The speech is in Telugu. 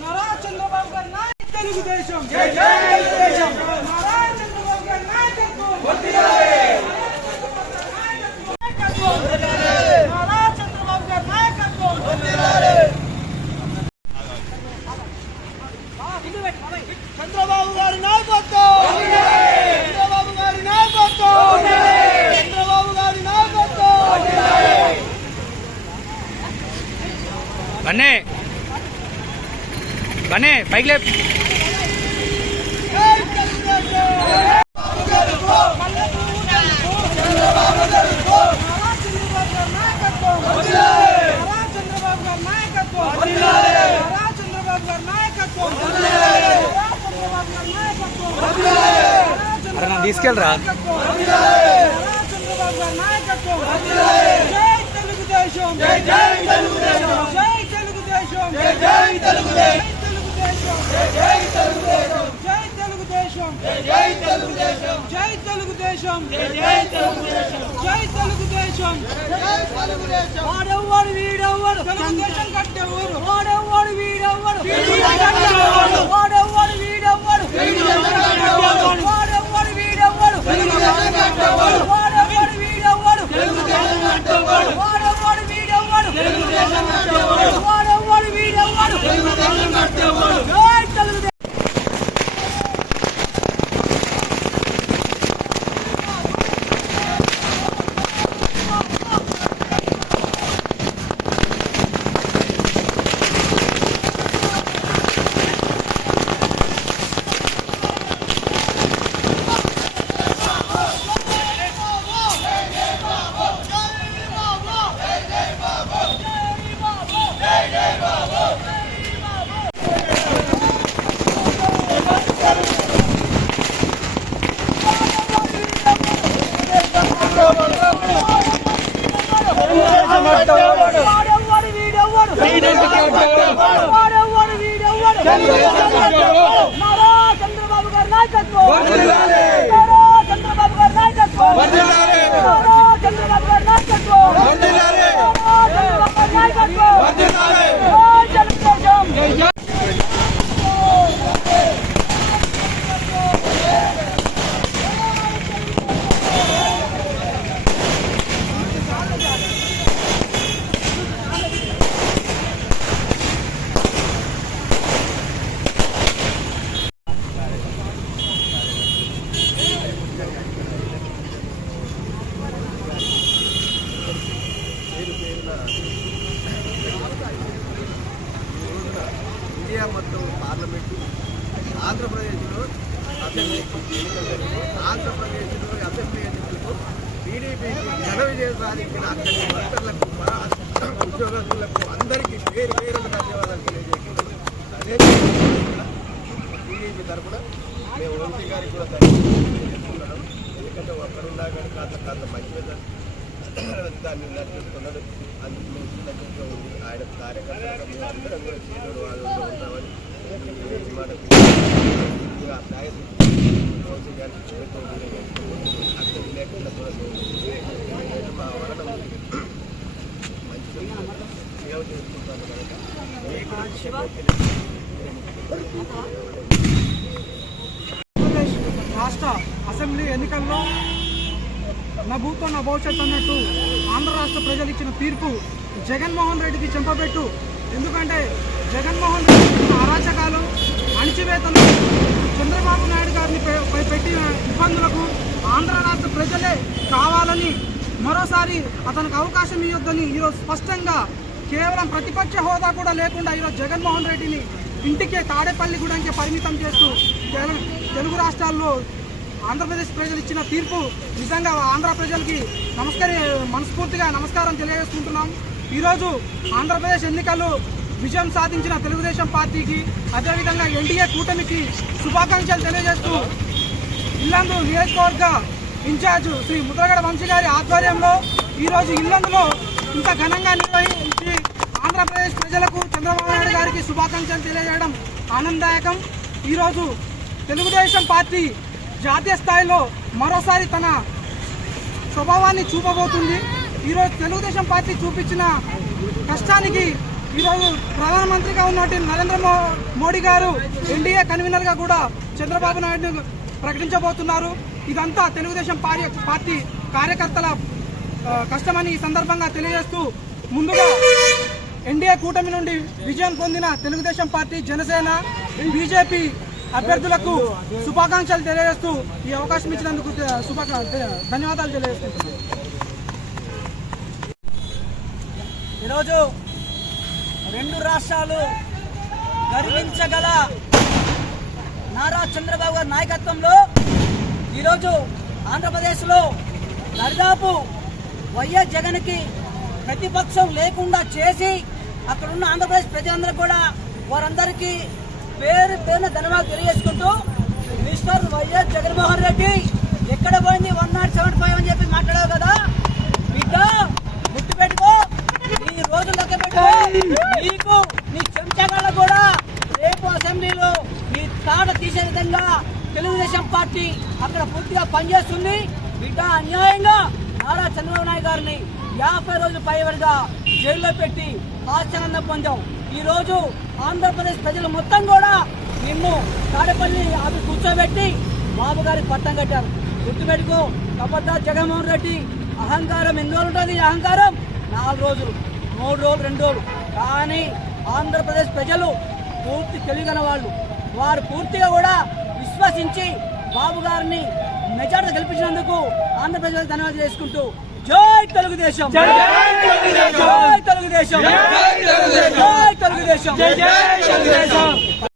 నారా చంద్రబాబు గారి నాయకత్వం తెలుగుదేశం జై జై తెలుగుదేశం నారా చంద్రబాబు గారి నాయకత్వం వర్ధిల్లాలి నారా చంద్రబాబు గారి నాయకత్వం వర్ధిల్లాలి చంద్రబాబు గారి నాయకత్వం చంద్రబాబు గారి నాయకత్వం చంద్రబాబు గారి నాయకత్వం बने बने बाइक ले अरे ना తీసుకెళ్ళ రా జై జై తెలుగుదేశం జై తెలుగుదేశం జై జై తెలుగుదేశం జై జై తెలుగుదేశం జై తెలుగుదేశం జై జై తెలుగుదేశం జై తెలుగుదేశం జై జై తెలుగుదేశం జై తెలుగుదేశం జై తెలుగుదేశం వాడెవ్వడు వీడెవ్వడు తెలుగుదేశం కట్టెవ్వడు వాడెవ్వడు వీడెవ్వడు వాడెవ్వడు వీడెవ్వడు వాడెవ్వడు వీడెవ్వడు తెలుగుదేశం కట్టెవ్వడు వాడెవ్వడు వీడెవ్వడు తెలుగుదేశం కట్టెవ్వడు వాడెవ్వడు వీడెవ్వడు తెలుగుదేశం కట్టెవ్వడు వాడెవ్వడు వీడెవ్వడు తెలుగుదేశం కట్టెవ్వడు జై తెలుగుదేశం నారా చంద్రబాబు గారి నాయకత్వం వర్ధిల్లాలి నారా చంద్రబాబు గారి నాయకత్వం వర్ధిల్లాలి నారా చంద్రబాబు గారి నాయకత్వం వర్ధిల్లాలి నారా చంద్రబాబు గారి నాయకత్వం వర్ధిల్లాలి జై తెలుగుదేశం జై జై ఇండియా మొత్తం పార్లమెంటు ఆంధ్రప్రదేశ్లో అసెంబ్లీ ఎన్నికలు జరిగినాయి. ఆంధ్రప్రదేశ్లో అసెంబ్లీ ఎన్నికలకు టీడీపీకి ఘన విజయం సాధించిన అక్కడి వర్కర్లకు ఉద్యోగస్తులకు అందరికీ పేరు పేరున ధన్యవాదాలు తెలియజేస్తున్నాం. అదే టీడీపీ తరఫున మేము వంశీ గారికి కూడా ధన్యవాదాలు. ఎందుకంటే ఒక్కరున్నా కానీ కాస్త మంచిగా దాన్ని నడిపిస్తున్నాడు. అందుకు మేము కృతజ్ఞతగా ఉంది. ఆయన కార్యకర్తలకు మేము అందరం కూడా చేతుడు వాళ్ళలో ఉంటామని మనకు ఆ సాగతి వంశీ గారికి అక్కడికి లేకుండా కూడా మా వలన మంచిగా సేవ చేసుకుంటాము కనుక మీకు రాష్ట్ర అసెంబ్లీ ఎన్నికల్లో నా భూతో నా భవిష్యత్తు అన్నట్టు ఆంధ్ర రాష్ట్ర ప్రజలు ఇచ్చిన తీర్పు జగన్మోహన్ రెడ్డికి చెంపబెట్టు. ఎందుకంటే జగన్మోహన్ రెడ్డి అరాచకాలు అణిచివేతలు చంద్రబాబు నాయుడు గారిని పెట్టిన ఇబ్బందులకు ఆంధ్ర రాష్ట్ర ప్రజలే కావాలని మరోసారి అతనికి అవకాశం ఇవ్వొద్దని ఈరోజు స్పష్టంగా కేవలం ప్రతిపక్ష హోదా కూడా లేకుండా ఈరోజు జగన్మోహన్ రెడ్డిని ఇంటికే తాడేపల్లిగూడెంకే పరిమితం చేస్తూ తెలుగు రాష్ట్రాల్లో ఆంధ్రప్రదేశ్ ప్రజలు ఇచ్చిన తీర్పు నిజంగా ఆంధ్ర ప్రజలకి మనస్ఫూర్తిగా నమస్కారం తెలియజేసుకుంటున్నాం. ఈరోజు ఆంధ్రప్రదేశ్ ఎన్నికలు విజయం సాధించిన తెలుగుదేశం పార్టీకి అదేవిధంగా ఎన్డీఏ కూటమికి శుభాకాంక్షలు తెలియజేస్తూ ఇల్లందు నియోజకవర్గ ఇన్ఛార్జ్ శ్రీ ముద్రగడ వంశీ గారి ఆధ్వర్యంలో ఈరోజు ఇల్లందులో ఇంత ఘనంగా నిర్వహించి ఆంధ్రప్రదేశ్ ప్రజలకు చంద్రబాబు నాయుడు గారికి శుభాకాంక్షలు తెలియజేయడం ఆనందదాయకం. ఈరోజు తెలుగుదేశం పార్టీ జాతీయ స్థాయిలో మరోసారి తన స్వభావాన్ని చూపబోతుంది. ఈరోజు తెలుగుదేశం పార్టీ చూపించిన కష్టానికి ఈరోజు ప్రధానమంత్రిగా ఉన్నట్టు నరేంద్ర మోడీ గారు ఎన్డీఏ కన్వీనర్గా కూడా చంద్రబాబు నాయుడు ప్రకటించబోతున్నారు. ఇదంతా తెలుగుదేశం పార్టీ కార్యకర్తల కష్టమని ఈ సందర్భంగా తెలియజేస్తూ, ముందుగా ఎన్డీఏ కూటమి నుండి విజయం పొందిన తెలుగుదేశం పార్టీ, జనసేన, బీజేపీ అభ్యర్థులకు శుభాకాంక్షలు తెలియజేస్తూ ఈ అవకాశం ఇచ్చినందుకు ధన్యవాదాలు తెలియజేస్తున్నాను. ఈరోజు రెండు రాష్ట్రాలు గర్వించగల నారా చంద్రబాబు గారి నాయకత్వంలో ఈరోజు ఆంధ్రప్రదేశ్లో దరిదాపు వైఎస్ జగన్కి ప్రతిపక్షం లేకుండా చేసి అక్కడున్న ఆంధ్రప్రదేశ్ ప్రజలందరూ కూడా వారందరికీ పేరు పేరున ధన్యవాదాలు తెలియజేసుకుంటూ, మిస్టర్ వైఎస్ జగన్మోహన్ రెడ్డి ఎక్కడ పోయింది 175 అని చెప్పి మాట్లాడావు కదా బిడ్డ, గుర్తుపెట్టుకో, ఈ రోజు లెక్క పెట్టుకో. నీకు నీ చెంచగాళ్ళ కూడా రేపు అసెంబ్లీలో నీ తాట తీసే విధంగా తెలుగుదేశం పార్టీ అక్కడ పూర్తిగా పనిచేస్తుంది. బిడ్డ, అన్యాయంగా నారా చంద్రబాబు నాయుడు గారిని 50 రోజుల పైవరిగా జైల్లో పెట్టి ఆశ్చర్యం పొందాం. ఈ రోజు ఆంధ్రప్రదేశ్ ప్రజలు మొత్తం కూడా నిన్ను తాడేపల్లి ఆఫీస్ కూర్చోబెట్టి బాబు గారికి పట్టం కట్టారు. గుర్తుపెట్టుకో, కబడ్దార్ జగన్మోహన్ రెడ్డి అహంకారం ఎన్ని రోజులు ఉంటుంది? అహంకారం 4 రోజులు, 3 రోజులు, 2 రోజులు. కానీ ఆంధ్రప్రదేశ్ ప్రజలు పూర్తి తెలియగల వాళ్ళు, వారు పూర్తిగా కూడా విశ్వసించి బాబు గారిని మెజార్టీ గెలిపించినందుకు ఆంధ్రప్రదేశ్ ధన్యవాదాలు చేసుకుంటూ, జై తెలుగుదేశం, జై తెలుగుదేశం, జై తెలుగుదేశం, జై తెలుగుదేశం.